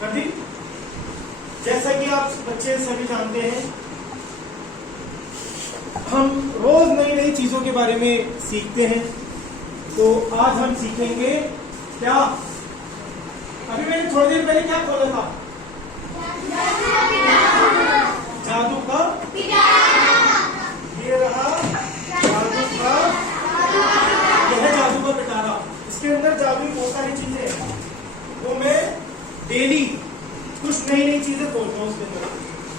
कर दी। जैसा कि आप बच्चे सभी जानते हैं, हम रोज नई नई चीजों के बारे में सीखते हैं। तो आज हम सीखेंगे क्या, अभी मैंने थोड़ी देर पहले क्या खोला था, जादू का ये रहा, जादू का यह है, जादू का पिटारा। इसके अंदर जादू बहुत सारी चीजें हैं, वो मैं डेली कुछ नई नई चीजें खोलता हूँ उसके अंदर।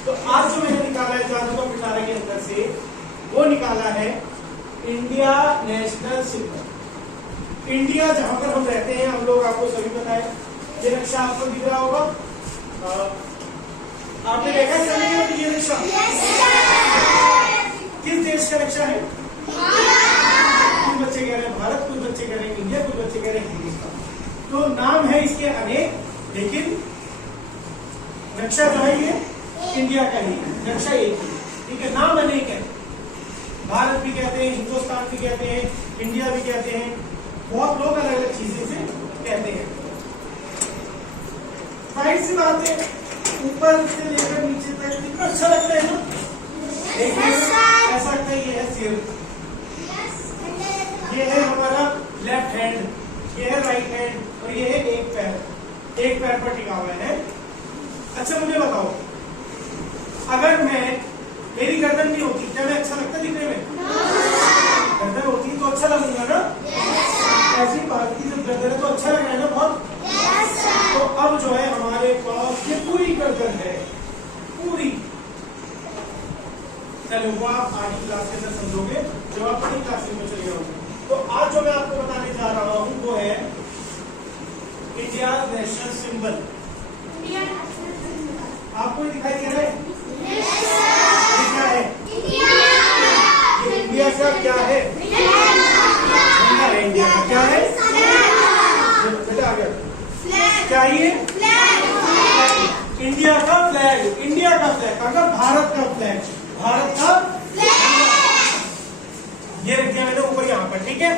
तो आज जो मैंने निकाला है जादू का पिटारा के अंदर से, वो निकाला है इंडिया नेशनल सिंबल। इंडिया जहां पर हम रहते हैं, हम लोग, आपको सभी पता है, ये नक्शा आपको दिख रहा होगा। आपने देखा है ये नक्शा? किस देश का नक्शा है? कुछ बच्चे कह रहे हैं भारत, कुछ बच्चे कह रहे हैं इंडिया, कुछ बच्चे कह रहे हैं हिंदुस्तान। तो नाम है इसके अनेक, लेकिन नक्शा जो है ये इंडिया का ही है, नक्शा एक ही, ठीक है। नाम अनेक है, भारत भी कहते हैं, हिंदुस्तान भी कहते हैं, इंडिया भी कहते हैं, बहुत लोग अलग अलग चीजें से कहते हैं। साइड सी बात है, ऊपर से लेकर नीचे तक कितना अच्छा लगता है ना, ऐसा लगता है ये है सिर, ये है हमारा लेफ्ट हैंड, ये है राइट हैंड, और ये है एक पैर पर टिका हुआ है। अच्छा मुझे बताओ, अगर मेरी गर्दन नहीं होती, क्या मैं अच्छा लगता दिखने में? गर्दन होती तो अच्छा लगूंगा ना। ऐसी बात की, जब गर्दन है तो अच्छा लग रहा है ना बहुत। तो अब जो है हमारे पास ये पूरी गर्दन है, पूरी। चलो वो आप आगे क्लास के अंदर समझोगे जब आप बड़ी क्लास में चले जाओगे। तो आज जो मैं आपको बताने जा रहा हूँ वो है इंडिया नेशनल सिंबल। आपको दिखाई दे रहा है? क्या है? इंडिया का क्या है? झंडा है इंडिया का। क्या है? बेटा आ गया, क्या ये? इंडिया का फ्लैग, इंडिया का फ्लैग, अगर भारत का फ्लैग, भारत का ये रख दिया मैंने ऊपर यहाँ पर, ठीक है,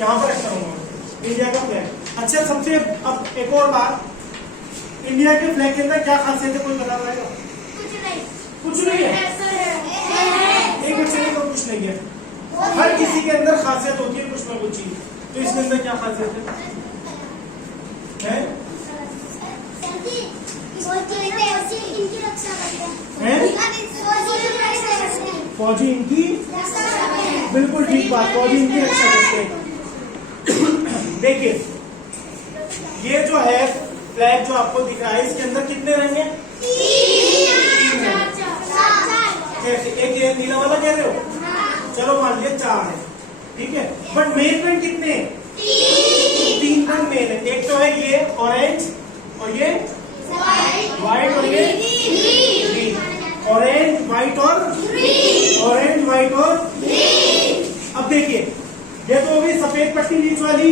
यहाँ पर रखता हूँ इंडिया का फ्लैग। अच्छा सबसे अब एक और बात, इंडिया के फ्लैग के अंदर क्या खासियत है, कोई बता पाएगा? कुछ नहीं है। एक बच्चे ने तो कुछ नहीं है, हर किसी के अंदर खासियत होती है कुछ ना कुछ चीज। तो इसके अंदर क्या खासियत है? फौजी इनकी, बिल्कुल ठीक बात, फौजी इनकी रक्षा करते हैं। देखिए ये जो है फ्लैग जो आपको दिख रहा है, इसके अंदर कितने रंग हैं? तीन हैं। एक ये नीला वाला कह रहे हो? चलो मान लिया 4 है, ठीक है। बट मेन रंग कितने हैं? 3 रंग मेन है। एक तो है ये ऑरेंज, और ये व्हाइट, और ये ग्रीन। ऑरेंज व्हाइट और ऑरेंज व्हाइट और ग्रीन। अब देखिए ये तो होगी सफेद पट्टी बीच वाली,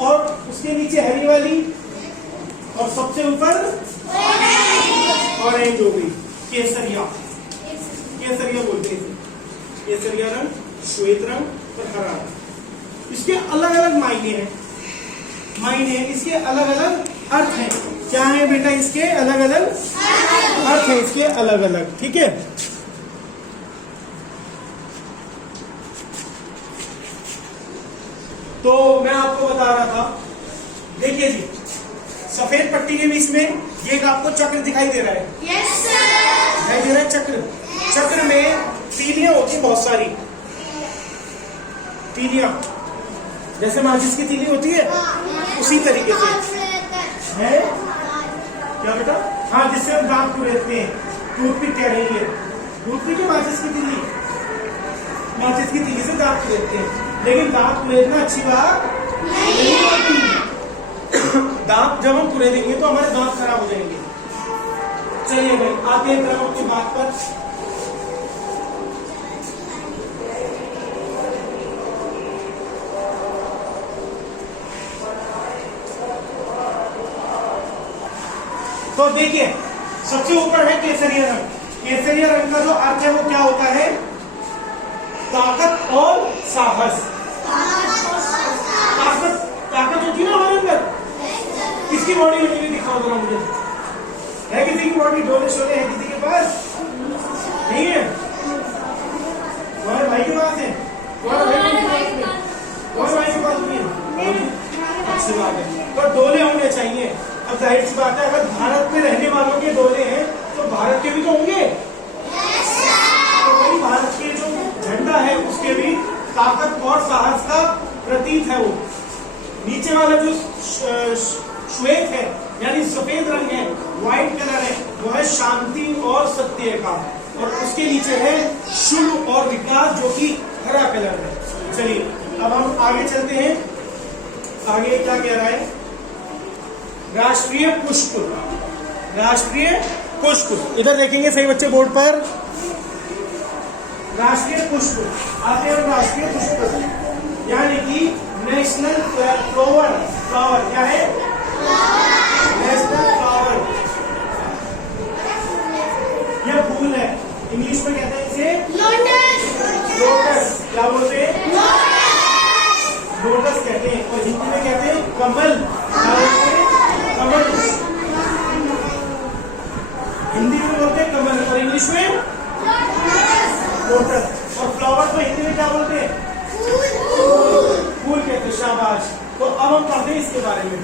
और उसके नीचे हरी वाली, और सबसे ऊपर ऑरेंज हो गई, केसरिया। केसरिया बोलते हैं, केसरिया रंग, श्वेत रंग और हरा रंग। इसके अलग अलग मायने हैं, इसके अलग अलग अर्थ हैं। क्या है बेटा? इसके अलग अलग अर्थ हैं, इसके अलग अलग, ठीक है। तो मैं आपको बता रहा था, देखिए जी, सफेद पट्टी के बीच में ये आपको चक्र दिखाई दे रहा है। Yes sir. दिखाई दे रहा है चक्र। चक्र में तीलियां होती हैं बहुत सारी, तीलियां जैसे माचिस की तीली होती है, उसी तरीके से है। क्या बेटा? हाँ, जिससे हम दांत कुरेदते हैं, टूथपिक कह रही है, टूथपिक है माचिस की तीली, माचिस की तीली से दांत कुरेदते हैं। लेकिन दांत कुरेदना अच्छी बात नहीं होती। दांत जब हम कुरेदेंगे तो हमारे दांत खराब हो जाएंगे। चलिए भाई आते हैं तरफ अपनी बात पर। तो देखिए सबसे ऊपर है केसरिया रंग। केसरिया रंग का जो अर्थ है वो क्या होता है? ताकत और साहस। ताकत होती है ना हमारे अंदर, किसकी बॉडी बनी हुई दिखाओ जरा मुझे, है किसी की बॉडी डोले शोले है किसी के पास? नहीं है? तुम्हारे भाई के पास है? तुम्हारे भाई के पास नहीं है? अच्छी बात है। तो डोले होने चाहिए। अब जाहिर सी बात है, अगर भारत में रहने वालों के डोले हैं तो भारत के भी तो होंगे। तो वही भारत के जो झंडा है उसके भी ताकत और साहस का प्रतीक है वो। नीचे वाला जो श्वेत है यानी सफेद रंग है, व्हाइट कलर है, वो है शांति और सत्य का, और उसके नीचे है शुभ और विकास जो कि हरा कलर है। चलिए अब हम आगे चलते हैं। आगे क्या कह रहा है? राष्ट्रीय पुष्प। राष्ट्रीय पुष्प इधर देखेंगे सही बच्चे बोर्ड पर। राष्ट्रीय पुष्प आते हैं। राष्ट्रीय पुष्प यानी कि नेशनल फ्लावर। फ्लावर क्या है? National flower. यह फूल है, इंग्लिश में कहते हैं इसे लोटस। लोटस क्या बोलते हैं? लोटस कहते हैं। और हिंदी में कहते हैं कमल। कमल हिंदी में बोलते हैं कमल और इंग्लिश में लोटस। और फ्लावर तो हिंदी में क्या बोलते हैं? फूल कहते हैं। शाबाश। तो अब हम पढ़ते हैं इसके बारे में।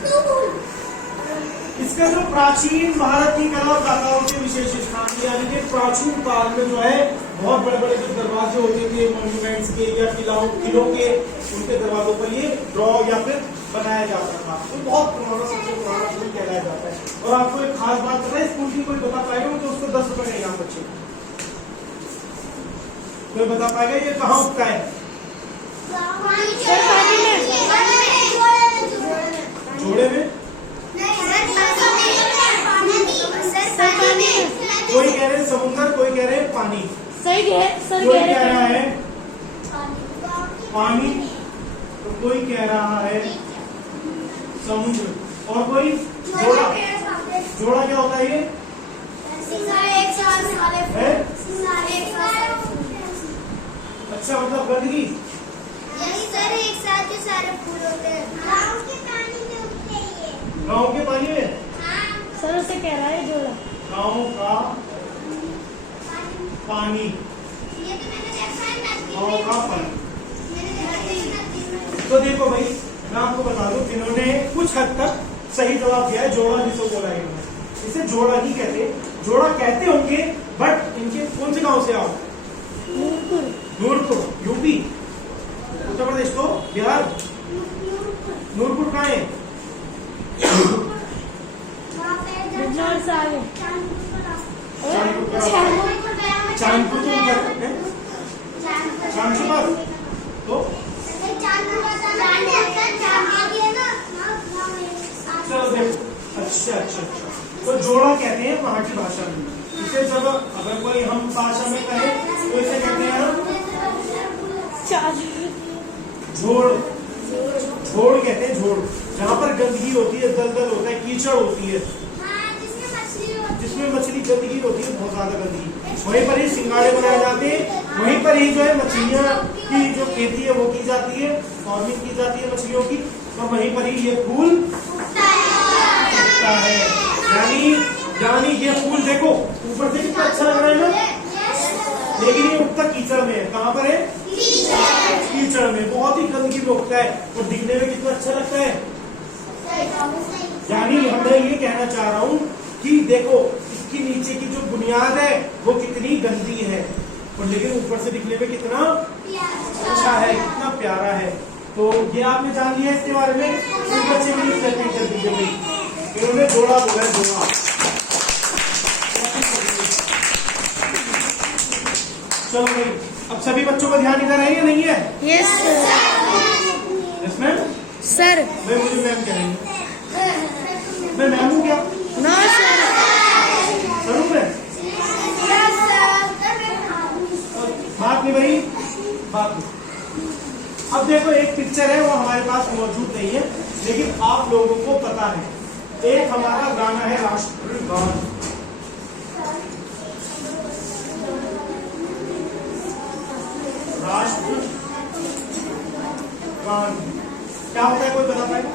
इसका जो प्राचीन भारत की कला और कलाओं के विशेष स्थान यानी कि प्राचीन काल में जो है बहुत बड़े बड़े जो दरवाजे होते थे मॉन्यूमेंट्स के या किलों के, उनके दरवाजों पर ये ड्रॉ या फिर बनाया जाता था। तो बहुत पुराना, सबसे पुराना स्कूल कहलाया जाता है। और आपको एक खास बात पता है, स्कूल की कोई बता पाएगा तो उसको 10 रुपए का इनाम बच्चे। कोई बता पाएगा ये कहाँ उगता है? जोड़े में? कोई कह रहे हैं समुद्र, कोई कह रहे हैं पानी। सही है सर। कोई कह रहा है पानी, तो कोई कह रहा है समुद्र, और कोई जोड़ा। जोड़ा क्या होता है ये? है? अच्छा मतलब गंदगी। सर एक साथ जो सारे फूल होते हैं गाँव के पानी में उगते हैं। गाँव के पानी में? सर उसे कह रहा है जोड़ा। गाँव का पानी। ये तो मैंने देखा है नदी गाँव में। का पानी। मैंने देखा है नदी में। तो देखो भाई, मैं आपको बता दूं, इन्होंने कुछ हद तक सही जवाब दिया है। जोड़ा जिसको बोला है इन्होंने, इसे जोड़ा ही कहते, जोड़ा कहते होंगे, बट इनके कौन से गांव से आओ? नूरपुर यूपी, उत्तर प्रदेश तो बिहार। नूरपुर कहाँ है? चांदपुर तो चांदपुर तो चलो देखो। अच्छा अच्छा अच्छा, तो जोड़ा कहते हैं वहां की भाषा में इसे। जब अगर कोई हम भाषा में कहें तो इसे कहते हैं झोड़। झोड़ कहते हैं, झोड़ जहाँ पर गंदगी होती है, दलदल होता है, कीचड़ होती है, जिसमें मछली गंदगी होती है, बहुत ज्यादा गंदगी, वहीं पर ही सिंगाड़े बनाए जाते हैं। वहीं पर ही जो है मछलियाँ की जो खेती है वो की जाती है, फार्मिंग की जाती है मछलियों की, और वहीं पर ही ये फूल उगता है। यानी ये फूल देखो ऊपर से कितना अच्छा लग रहा है ना, लेकिन ये उगता कीचड़ में है। कहाँ पर है? कीचड़ में। बहुत ही गंदगी में उगता है और दिखने में कितना अच्छा लगता है। यानी मैं ये कहना चाह रहा हूँ कि देखो इसकी नीचे की जो बुनियाद है वो कितनी गंदी है, और लेकिन ऊपर से दिखने में कितना अच्छा है, कितना प्यारा है। तो ये आपने जान लिया इसके बारे में। बच्चे भी कर दीजिए भाई, इन्होंने जोड़ा बोला है, जोड़ा। चलो भाई, अब सभी बच्चों का ध्यान इधर है या नहीं है? Yes ma'am sir. मैं मुझे मैम कहेंगे, मैं मैम हूँ क्या? No sir. करूँ मैं? बात नहीं भाई, बात नहीं। अब देखो एक पिक्चर है, वो हमारे पास मौजूद नहीं है, लेकिन आप लोगों को पता है। एक हमारा गाना है राष्ट्रगान। राष्ट्रगान क्या होता है, कोई बता पाएगा?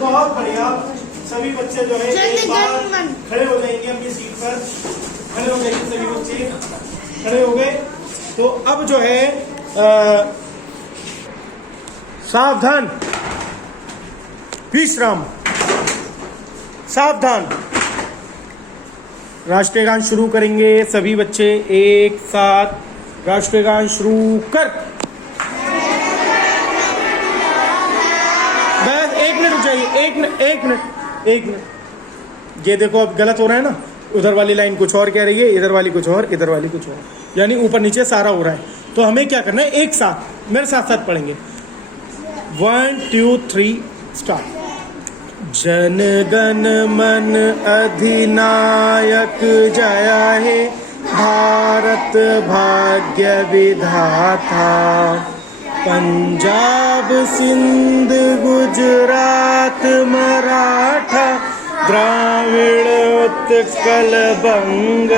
बहुत बढ़िया। सभी बच्चे जो है एक बार खड़े हो जाएंगे अपनी सीट पर, खड़े हो जाएंगे सभी बच्चे, खड़े हो गए। तो अब जो है सावधान, विश्राम, सावधान। राष्ट्रीय गान शुरू करेंगे सभी बच्चे एक साथ। राष्ट्रीय गान शुरू कर। बस 1 मिनट रुक जाइए, 1 मिनट। ये देखो अब गलत हो रहा है ना, उधर वाली लाइन कुछ और कह रही है, इधर वाली कुछ और, इधर वाली कुछ और, यानी ऊपर नीचे सारा हो रहा है। तो हमें क्या करना है, एक साथ मेरे साथ साथ पढ़ेंगे। 1 2 3 स्टार्ट। जन गण मन अधिनायक जय हे, भारत भाग्य विधाता। पंजाब सिंध गुजरात मराठा, द्राविड़ उत्कल बंग,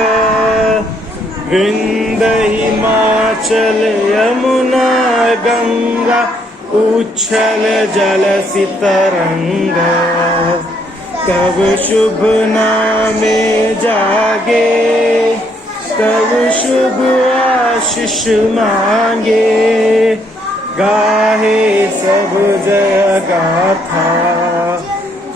विंध्य हिमाचल यमुना गंगा, उच्छल जल सितरंगा। तब शुभ नामे जागे, तब शुभ आशीष मांगे, गाहे सब जय गाथा।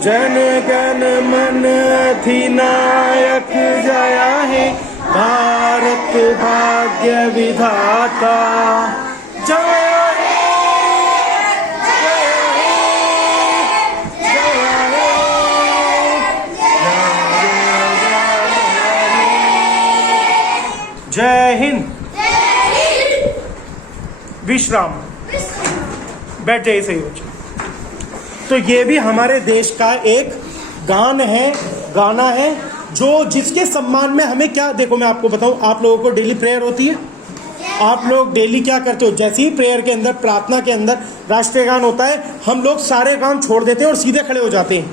जन गण मन अधिनायक जय हे, भारत भाग्य विधाता। जय जय हिंद। विश्राम, बैठ जाइए सही बच्चे। तो ये भी हमारे देश का एक गाना है जो जिसके सम्मान में हमें क्या, देखो मैं आपको बताऊं, आप लोगों को डेली प्रेयर होती है, आप लोग डेली क्या करते हो, जैसे ही प्रेयर के अंदर, प्रार्थना के अंदर राष्ट्रीय गान होता है, हम लोग सारे काम छोड़ देते हैं और सीधे खड़े हो जाते हैं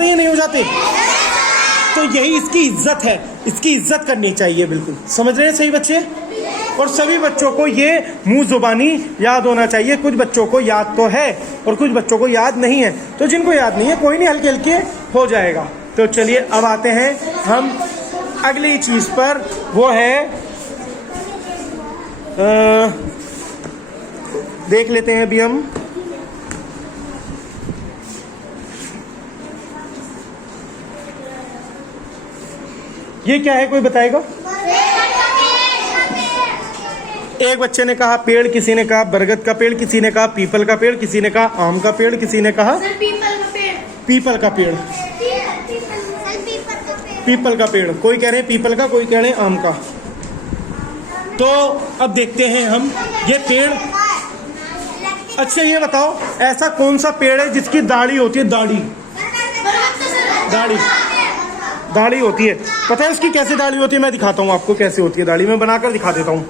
या नहीं हो जाते? तो यही इसकी इज्जत है, इसकी इज्जत करनी चाहिए, बिल्कुल समझ रहे हैं सही बच्चे। और सभी बच्चों को ये मुंह जुबानी याद होना चाहिए। कुछ बच्चों को याद तो है और कुछ बच्चों को याद नहीं है, तो जिनको याद नहीं है कोई नहीं, हल्के हल्के हो जाएगा। तो चलिए अब आते हैं हम अगली चीज पर, वो है देख लेते हैं अभी हम। ये क्या है, कोई बताएगा? एक बच्चे ने कहा पेड़, किसी ने कहा बरगद का पेड़, किसी ने कहा पीपल का पेड़, किसी ने कहा आम का पेड़, किसी ने कहा पीपल का पेड़। पीपल का पेड़, कोई कह रहे हैं पीपल का, कोई कह रहे हैं आम का। तो अब देखते हैं हम ये पेड़। अच्छा ये बताओ, ऐसा कौन सा पेड़ है जिसकी दाढ़ी होती है? दाढ़ी होती है। पता है उसकी कैसे दाढ़ी होती है? मैं दिखाता हूँ आपको कैसे होती है दाढ़ी, मैं बनाकर दिखा देता हूँ।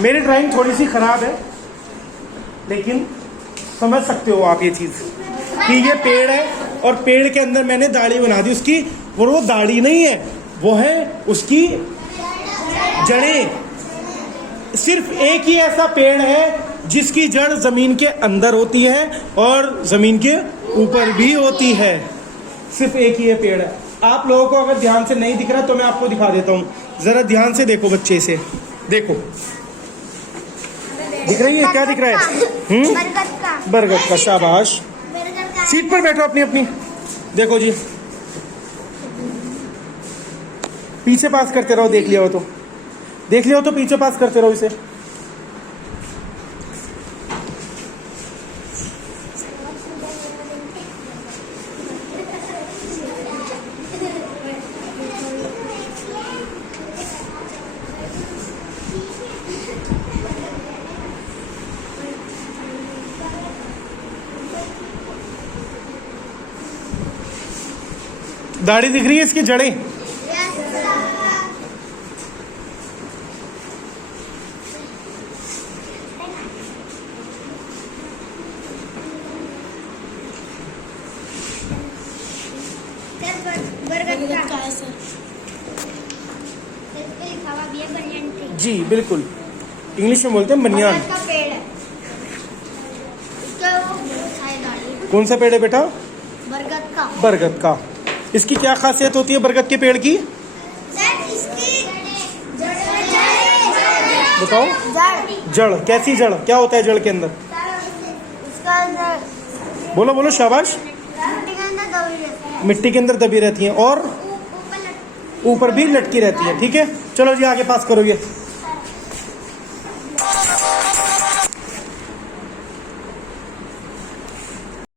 मेरी ड्राइंग थोड़ी सी खराब है, लेकिन समझ सकते हो आप ये चीज कि ये पेड़ है और पेड़ के अंदर मैंने दाढ़ी बना दी उसकी, और वो दाढ़ी नहीं है, वो है उसकी जड़ें। सिर्फ एक ही ऐसा पेड़ है जिसकी जड़ जमीन के अंदर होती है और जमीन के ऊपर भी होती है। सिर्फ एक ही ये पेड़ है। आप लोगों को अगर ध्यान से नहीं दिख रहा तो मैं आपको दिखा देता हूँ, जरा ध्यान से देखो बच्चे, इसे देखो, दिख रही है? क्या दिख रहा है? बरगद का। शाबाश, सीट पर बैठो अपनी अपनी। देखो जी, पीछे पास करते रहो, देख लिया हो तो पीछे पास करते रहो इसे। दाढ़ी दिख रही है, इसकी जड़ें। बरगद का है सर। जी बिल्कुल, इंग्लिश में बोलते हैं बनियान। बरगद का पेड़ है। इसका वो छायादार कौन सा पेड़ है बेटा? बरगद का। बरगद का। इसकी क्या खासियत होती है बरगद के पेड़ की? सर इसकी बताओ। जड़। कैसी जड़? क्या होता है जड़ के अंदर? इसका अंदर बोलो बोलो, शाबाश। मिट्टी के अंदर दबी रहती है। मिट्टी के अंदर दबी रहती हैं और ऊपर ऊपर भी लटकी रहती है। ठीक है, चलो जी आगे पास करोगे।